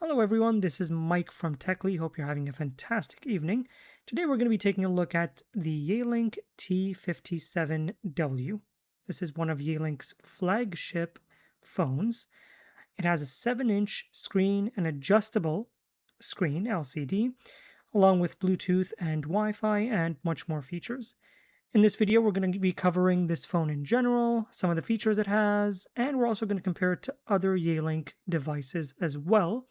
Hello everyone, this is Mike from Techliy. Hope you're having a fantastic evening. Today we're going to be taking a look at the Yealink T57W. This is one of Yealink's flagship phones. It has a 7-inch screen, an adjustable screen, LCD, along with Bluetooth and Wi-Fi and much more features. In this video, we're going to be covering this phone in general, some of the features it has, and we're also going to compare it to other Yealink devices as well.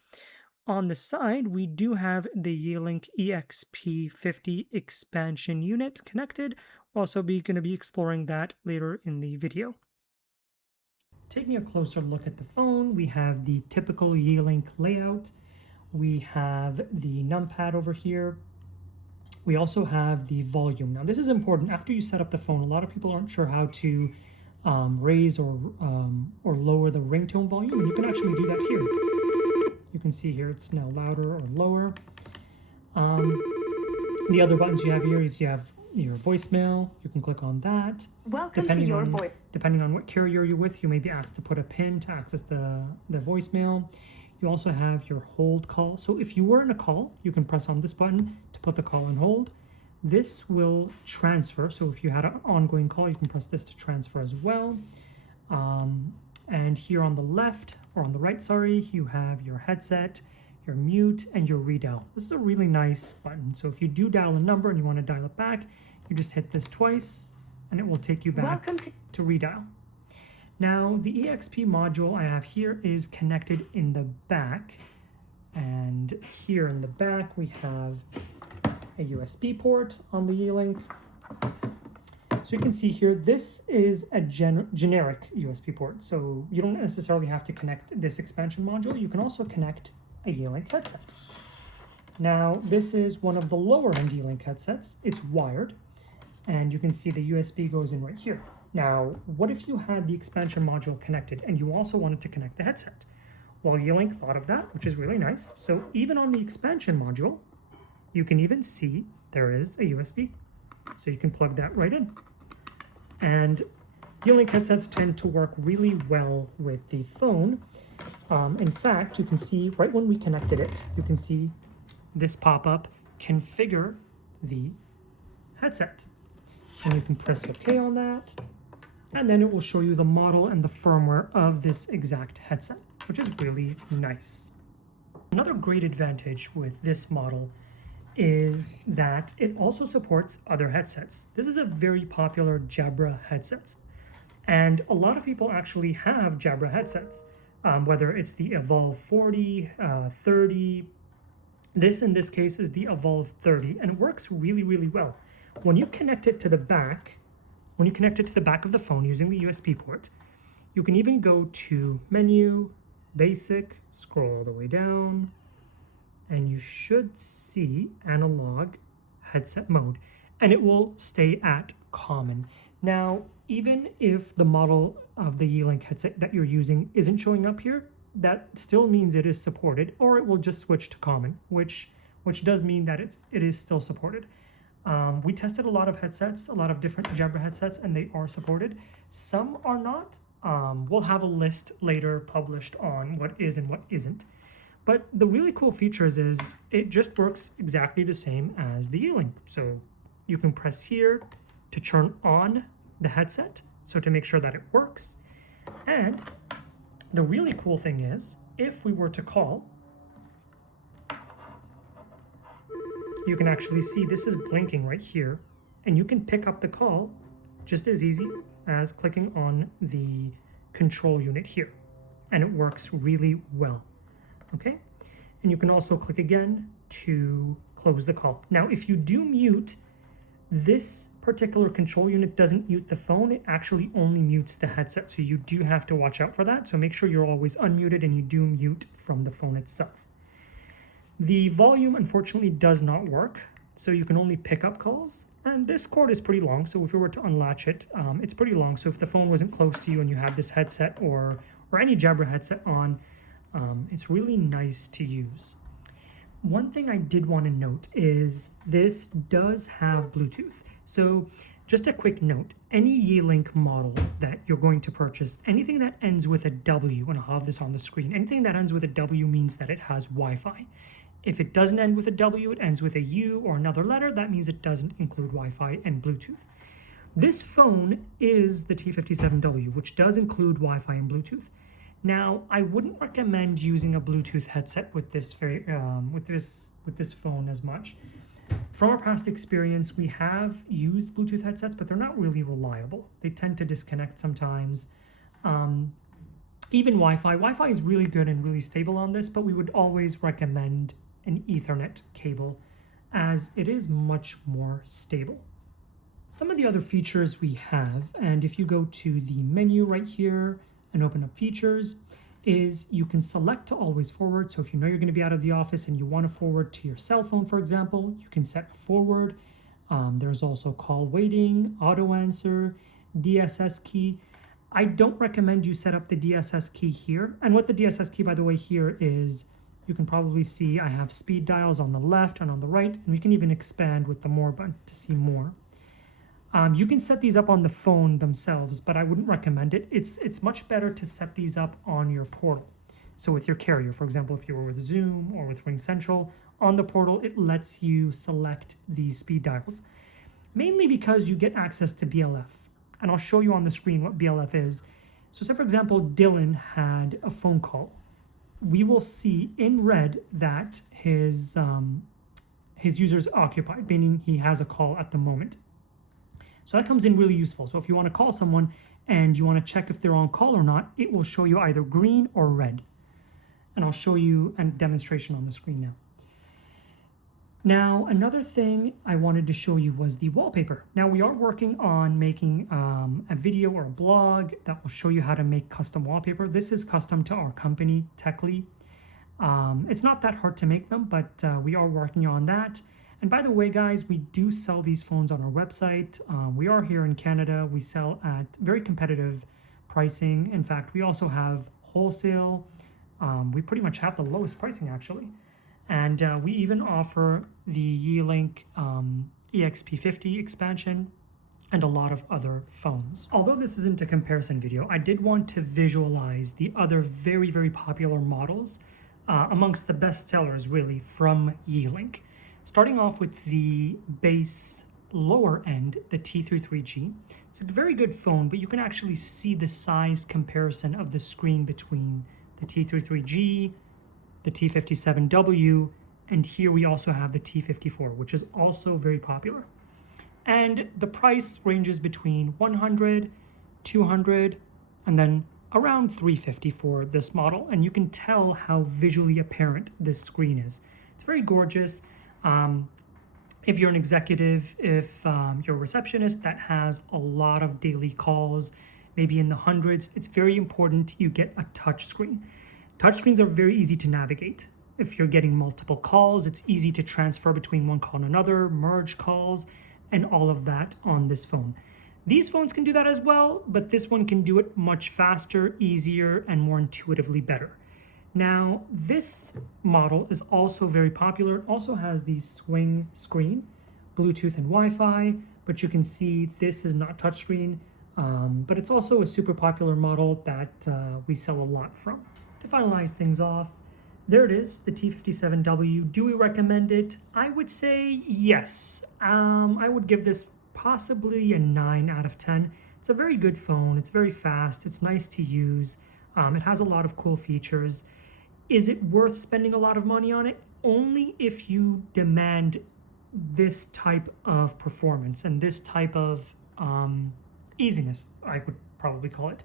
On the side, we do have the Yealink EXP50 expansion unit connected. We'll also going to be exploring that later in the video. Taking a closer look at the phone, we have the typical Yealink layout. We have the numpad over here. We also have the volume. Now this is important. After you set up the phone, a lot of people aren't sure how to raise or lower the ringtone volume, and you can actually do that here. You can see here it's now louder or lower. The other buttons you have here is you have your voicemail. You can click on that. Welcome to your voice. Depending on what carrier you're with, you may be asked to put a PIN to access the voicemail. You also have your hold call. So if you were in a call, you can press on this button to put the call on hold. This will transfer. So if you had an ongoing call, you can press this to transfer as well. And here on the left, or on the right, sorry, you have your headset, your mute, and your redial. This is a really nice button. So if you do dial a number and you want to dial it back, you just hit this twice, and it will take you back to redial. Now, the EXP module I have here is connected in the back. And here in the back, we have a USB port on the Yealink. So you can see here, this is a generic USB port. So you don't necessarily have to connect this expansion module. You can also connect a Yealink headset. Now, this is one of the lower end Yealink headsets. It's wired, and you can see the USB goes in right here. Now, what if you had the expansion module connected and you also wanted to connect the headset? Well, Yealink thought of that, which is really nice. So even on the expansion module, you can even see there is a USB. So you can plug that right in. And Yealink headsets tend to work really well with the phone. In fact, you can see right when we connected it, you can see this pop up, configure the headset. And you can press OK on that. And then it will show you the model and the firmware of this exact headset, which is really nice. Another great advantage with this model is that it also supports other headsets. This is a very popular Jabra headset. And a lot of people actually have Jabra headsets, whether it's the Evolve 40, 30. This in this case is the Evolve 30, and it works really, really well. When you connect it to the back, of the phone using the USB port, you can even go to Menu, Basic, scroll all the way down, and you should see Analog Headset Mode, and it will stay at Common. Now, even if the model of the Yealink headset that you're using isn't showing up here, that still means it is supported, or it will just switch to Common, which does mean that it is still supported. We tested a lot of headsets, a lot of different Jabra headsets, and they are supported. Some are not. We'll have a list later published on what is and what isn't. But the really cool features is it just works exactly the same as the Yealink. So you can press here to turn on the headset, so to make sure that it works. And the really cool thing is, if we were to call, you can actually see this is blinking right here, and you can pick up the call just as easy as clicking on the control unit here, and it works really well. Okay, and you can also click again to close the call. Now, if you do mute, this particular control unit doesn't mute the phone, it actually only mutes the headset, so you do have to watch out for that. So make sure you're always unmuted and you do mute from the phone itself. The volume, unfortunately, does not work, so you can only pick up calls. And this cord is pretty long, so if we were to unlatch it, it's pretty long. So if the phone wasn't close to you and you had this headset or any Jabra headset on, it's really nice to use. One thing I did want to note is this does have Bluetooth. So just a quick note, any Yealink model that you're going to purchase, anything that ends with a W, and I'll have this on the screen, anything that ends with a W means that it has Wi-Fi. If it doesn't end with a W, it ends with a U or another letter, that means it doesn't include Wi-Fi and Bluetooth. This phone is the T57W, which does include Wi-Fi and Bluetooth. Now, I wouldn't recommend using a Bluetooth headset with this phone as much. From our past experience, we have used Bluetooth headsets, but they're not really reliable. They tend to disconnect sometimes. Even Wi-Fi. Wi-Fi is really good and really stable on this, but we would always recommend an Ethernet cable as it is much more stable. Some of the other features we have, and if you go to the menu right here and open up features, is you can select to always forward. So if you know you're going to be out of the office and you want to forward to your cell phone, for example, you can set forward. There's also call waiting, auto answer, DSS key. I don't recommend you set up the DSS key here. And what the DSS key, by the way, here is, you can probably see I have speed dials on the left and on the right, and we can even expand with the more button to see more. You can set these up on the phone themselves, but I wouldn't recommend it. It's much better to set these up on your portal. So with your carrier, for example, if you were with Zoom or with Ring Central, on the portal, it lets you select these speed dials, mainly because you get access to BLF. And I'll show you on the screen what BLF is. So say, for example, Dylan had a phone call. We will see in red that his user is occupied, meaning he has a call at the moment. So that comes in really useful. So if you want to call someone and you want to check if they're on call or not, it will show you either green or red. And I'll show you a demonstration on the screen now. Now, another thing I wanted to show you was the wallpaper. Now, we are working on making a video or a blog that will show you how to make custom wallpaper. This is custom to our company, Techliy. It's not that hard to make them, but we are working on that. And by the way, guys, we do sell these phones on our website. We are here in Canada. We sell at very competitive pricing. In fact, we also have wholesale. We pretty much have the lowest pricing, actually. And we even offer the Yealink EXP50 expansion and a lot of other phones. Although this isn't a comparison video, I did want to visualize the other very, very popular models amongst the best sellers, really, from Yealink. Starting off with the base lower end, the T33G. It's a very good phone, but you can actually see the size comparison of the screen between the T33G, the T57W, and here we also have the T54, which is also very popular. And the price ranges between 100, 200, and then around 350 for this model. And you can tell how visually apparent this screen is. It's very gorgeous. If you're an executive, if you're a receptionist that has a lot of daily calls, maybe in the hundreds, it's very important you get a touch screen. Touchscreens are very easy to navigate. If you're getting multiple calls, it's easy to transfer between one call and another, merge calls, and all of that on this phone. These phones can do that as well, but this one can do it much faster, easier, and more intuitively better. Now, this model is also very popular. It also has the swing screen, Bluetooth and Wi-Fi, but you can see this is not touchscreen, but it's also a super popular model that we sell a lot from. To finalize things off, there it is, the T57W. Do we recommend it? I would say yes. I would give this possibly a 9 out of 10. It's a very good phone. It's very fast. It's nice to use. It has a lot of cool features. Is it worth spending a lot of money on it? Only if you demand this type of performance and this type of easiness, I would probably call it.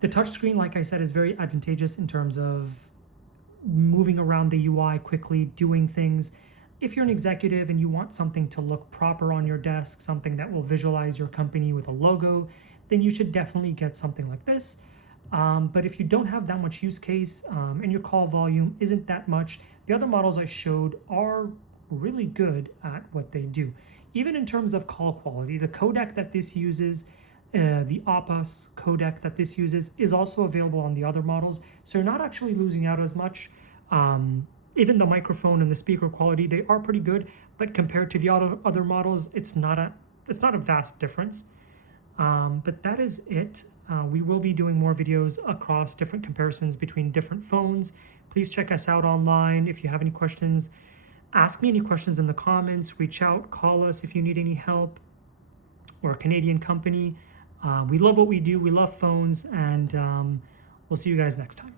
The touchscreen, like I said, is very advantageous in terms of moving around the UI quickly, doing things. If you're an executive and you want something to look proper on your desk, something that will visualize your company with a logo, then you should definitely get something like this. But if you don't have that much use case and your call volume isn't that much, the other models I showed are really good at what they do. Even in terms of call quality, the codec that this uses, the OPUS codec that this uses is also available on the other models. So you're not actually losing out as much. Even the microphone and the speaker quality, they are pretty good, but compared to the other models, it's not it's not a vast difference. But that is it. We will be doing more videos across different comparisons between different phones. Please check us out online. If you have any questions, ask me any questions in the comments. Reach out, call us if you need any help. We're a Canadian company. We love what we do. We love phones, and we'll see you guys next time.